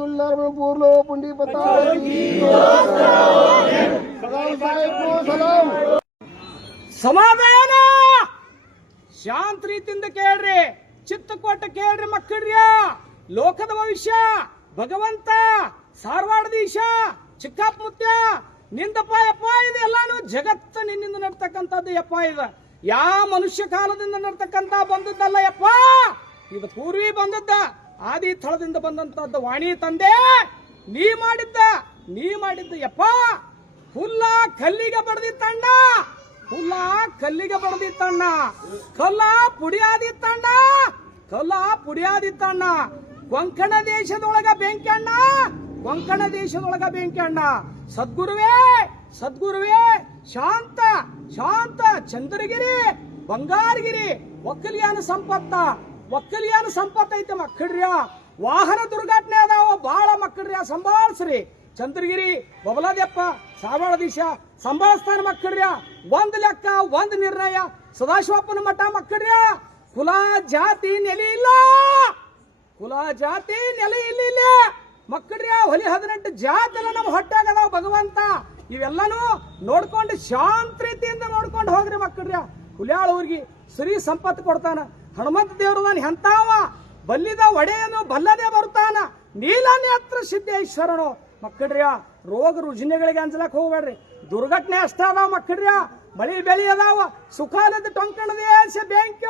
अल्हम्दुलिल्लाह पूर्लो पुंडी पता सलाम साहेब को सलाम ಸಮಾಧಾನ ಶಾಂತ ರೀತಿಯಿಂದ ಕೇಳ್ರಿ ಚಿತ್ತ ಕೊಟ್ಟು ಕೇಳ್ರಿ ಮಕ್ಕಳ್ರಿ ಲೋಕದ ಭವಿಷ್ಯ ಭಗವಂತ ಸಾರವಾಡದೀಶ ಚಿಕ್ಕಪ್ಪ ಮುತ್ಯ ನಿಂದಪ್ಪ ಯಪ್ಪ ಇದು ಎಲ್ಲಾನು ಜಗತ್ತ ನಿನ್ನಿಂದ ನಡ್ತಕ್ಕಂಥದ್ದು ಯಪ್ಪ ಇದು ಯಾವ ಮನುಷ್ಯ ಕಾಲದಿಂದ ನಡ್ತಕ್ಕಂತ ಬಂದದ್ದಲ್ಲ ಯಪ್ಪ ಇದು ಪೂರ್ವಿ ಬಂದದ್ದ ಆದಿ ಥಳದಿಂದ ಬಂದಂತದ್ದು ವಾಣಿ ತಂದೆ, ನೀ ಮಾಡಿದ್ದ ನೀ ಮಾಡಿದ್ದ ಯಪ್ಪ, ಹುಲ್ಲ ಕಲ್ಲಿಗೆ ಬಡದಿತ್ತಣ್ಣ, ಹುಲ್ಲ ಕಲ್ಲಿಗೆ ಬಡದಿತ್ತಣ್ಣ, ಕಲ್ಲ ಪುಡಿಯಾದಿತ್ತಣ್ಣ ಕಲ್ಲ ಪುಡಿಯಾದಿತ್ತಣ್ಣ, ಕೊಂಕಣ ದೇಶದೊಳಗ ಬೆಂಕಣ್ಣ ಕೊಂಕಣ ದೇಶದೊಳಗ ಬೆಂಕಣ್ಣ ಸದ್ಗುರುವೇ ಸದ್ಗುರುವೇ, ಶಾಂತ ಶಾಂತ ಚಂದ್ರಗಿರಿ, ಬಂಗಾರಗಿರಿ, ಒಕ್ಕಲಿಯಾನ ಸಂಪತ್ತ. ಒಕ್ಕಲಿಯಾನ ಸಂಪತ್ತು ಐತೆ ಮಕ್ಕಳ್ರಿಯ. ವಾಹನ ದುರ್ಘಟನೆ ಅದಾವ ಬಹಳ ಮಕ್ಕಳ್ರಿಯ. ಸಂಭಾಳಿಸ್ರಿ. ಚಂದ್ರಗಿರಿ, ಬಬಲಾದ್ಯಪ್ಪ ಸಾವಾಳ ದಿಶ ಸಂಭಾಳಿಸ್ತಾನ ಮಕ್ಕಳ್ರಿಯ. ಒಂದು ಲೆಕ್ಕ, ಒಂದು ನಿರ್ಣಯ. ಸದಾಶಿವಪ್ಪನ ಮಠ ಮಕ್ಕಳ್ರಿಯ. ಕುಲ, ಜಾತಿ, ನೆಲೆ ಇಲ್ಲ. ಕುಲ, ಜಾತಿ, ನೆಲೆ ಇಲ್ಲ ಇಲ್ಲ. ಮಕ್ಕಳ್ರಿಯ, ಹೊಲಿ ಹದಿನೆಂಟು ಜಾತಿನ ನಮ್ಮ ಹೊಟ್ಟಾಗ ಅದಾವ ಭಗವಂತ. ಇವೆಲ್ಲನೂ ನೋಡ್ಕೊಂಡು ಶಾಂತ ರೀತಿಯಿಂದ ನೋಡ್ಕೊಂಡು ಹೋಗ್ರಿ ಮಕ್ಕಳ್ರಿಯ. ಹುಲಿಯಾಳ ಊರಿಗೆ ಸರಿ ಸಂಪತ್ತು ಕೊಡ್ತಾನ. ಹನುಮಂತ ನಾನು ಎಂತಾವ ಬಲ್ಲಿದ ಒಡೆಯನು ಬಲ್ಲದೆ ಬರುತ್ತಾನ. ನೀಲನೇತ್ರ ಸಿದ್ದೇಶ್ವರನು. ಮಕ್ಕಳ್ರಿಯ, ರೋಗ ರುಜಿನಗಳಿಗೆ ಅಂಜಲಕ್ ಹೋಗ್ಬೇಡ್ರಿ. ದುರ್ಘಟನೆ ಅಷ್ಟ ಅದಾವ ಮಕ್ಕಳ್ರಿಯ. ಮಳಿ ಬೆಳಿ ಅದಾವ. ಸುಖಾಲದ ಟೊಂಕಣದೇಶ ಬ್ಯಾಂಕ್